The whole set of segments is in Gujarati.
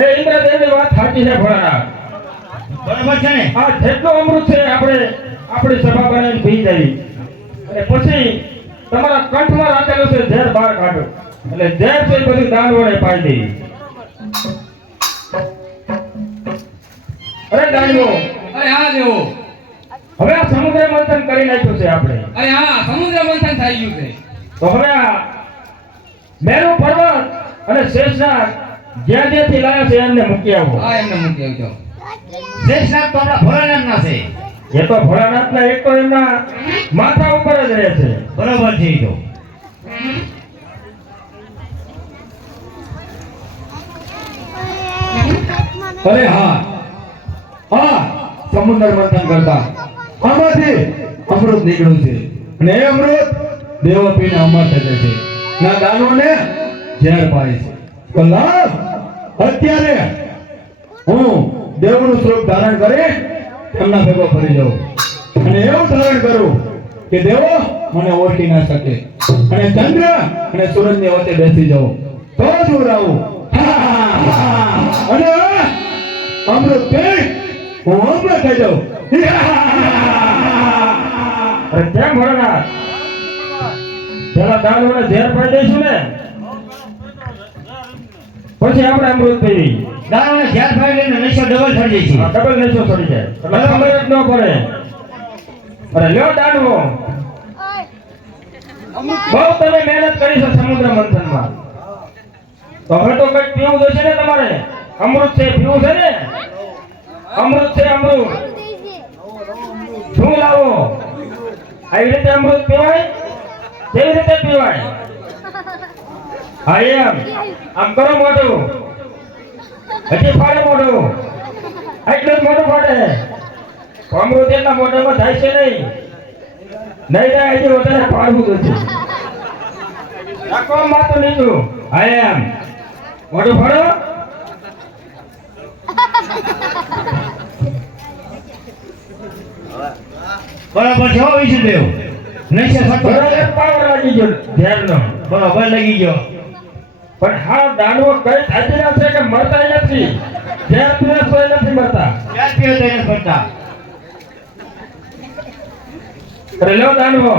એ ઇન્દ્રદેવની વાત સાચી છે ભોળાનાથ. બરાબર છે ને? આ જેટલું અમૃત છે આપણે આપણી સભા બનાવીને પી જવી અને પછી તમારા કંઠમાં રાખેલું છે ઝેર બહાર કાઢો એટલે ઝેર છે એ બધું દાન વડે પાઈ દેવી. અરે દાનવો, અરે હા દેવો. હવે આ સમુદ્ર મંથન કરી નાખ્યું છે આપણે. અરે હા સમુદ્ર મંથન થઈ ગયું છે. તો હવે આ મેરુ પર્વત અને શેષનાગ જ્યાં જ્યાંથી લાવ્યા છે એમને મૂકી આવો. હા એમને મૂકી આવજો. શેષનાગ તો આપણા ભોળાનાથના છે. એ તો ભોળાનાથના એક તો એમના માથા ઉપર જ રહે છે. બરાબર છે ઈ તો. અરે હા હા સમુદ્ર મંથન કરતા આમાંથી અમૃત નીકળ્યું છે અને એ અમૃત દેવો પીને અમર થઈ જાય છે ના દાનવોને ઝેર પાય છે. તો લાવ અત્યારે હું દેવનું સ્વરૂપ ધારણ કરી એમના ભેગો ફરી જાઉં અને એવું ધારણ કરું કે દેવો મને ઓળખી ના શકે અને ચંદ્ર અને સૂરજની વચ્ચે બેસી જાઉં તો જ હું રહું. અને અમૃત પી હું અમૃત થઈ જાઉં. અરે કેમ ભોળાનાથ, પેલા દાનવોને ઝેર પાઈ દઈશું ને પછી આપણે અમૃત પીવી. દારૂને ઝેર ફાડી લઈને નશો ડબલ થઈ જાય છે. ડબલ નશો ચડી જાય એટલે ખબર જ ન પડે. અરે લ્યો દાનવો, બહુ તમે મહેનત કરી છે સમુદ્ર મંથનમાં, તો હવે તો કઈક પીવું જશે ને તમારે. અમૃત છે પીવું છે ને, અમૃત છે અમૃત. શું લાવો? આવી રીતે અમૃત પીવાય? કેવી રીતે પીવાય? હા એમ આમ કરો મોઢું, હજી ફાડે મોઢું, એટલું જ મોઢું ફાડે. અમૃત એટલા મોઢામાં થાય છે નહીં થાય હજી વધારે ફાડવું છે. રાખો માથું નીચું. હા એમ મોઢું ફાડો. બરાબર છે હો વિષ્ણુદેવ. નશો થતો બરાબર પાવર લાગી ગયો ધ્યાનનો. બરાબર લાગી ગયો. પણ હા દાનવો કઈ થાચેલા છે કે મરતા નથી. ધ્યાન પીને સોય નથી મરતા. ક્યાં પીવો તો એને ફરતા. અરે લો દાનવો,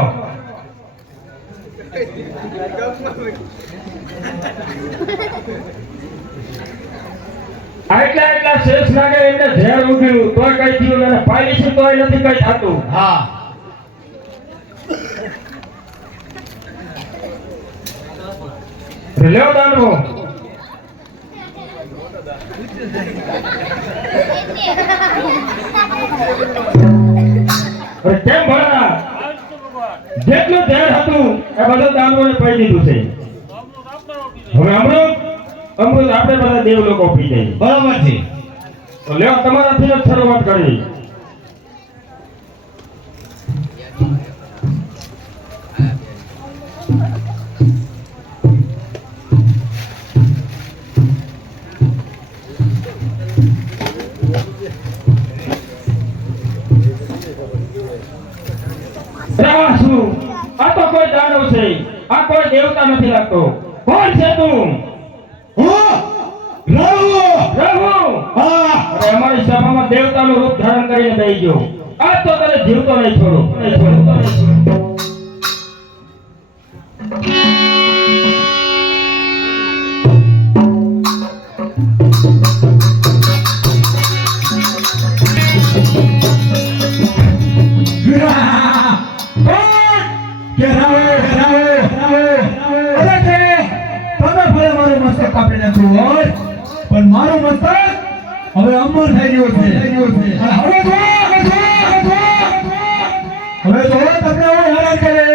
આટલા શેષ નાગે એમને ઝેર ઉઠ્યું તોય કઈ થયું અને પાણી છે તોય નથી કઈ થતું. હા અરે લ્યો દાનવો, અરે કેમ ભણા જેટલું ઝેર હતું એ બધું દાનવોને પી દીધું છે. હવે અમૃત આપણે બધા દેવ લોકો પી જઈએ. બરાબર છે. તો લ્યો તમારાથી જ શરૂઆત કરી. આ તો કોઈ દાનવ છે, આ કોઈ દેવતા નથી લાગતો. કોણ છે તું? રહુ. અરે અમારી સભામાં દેવતાનું રૂપ ધારણ કરીને બેસી ગયો. આજ તો તને જીવતો નહીં છોડું. પણ મારું મસ્તક હવે અમર થઈ ગયું છે. હવે તો તમને હેરાન કરે.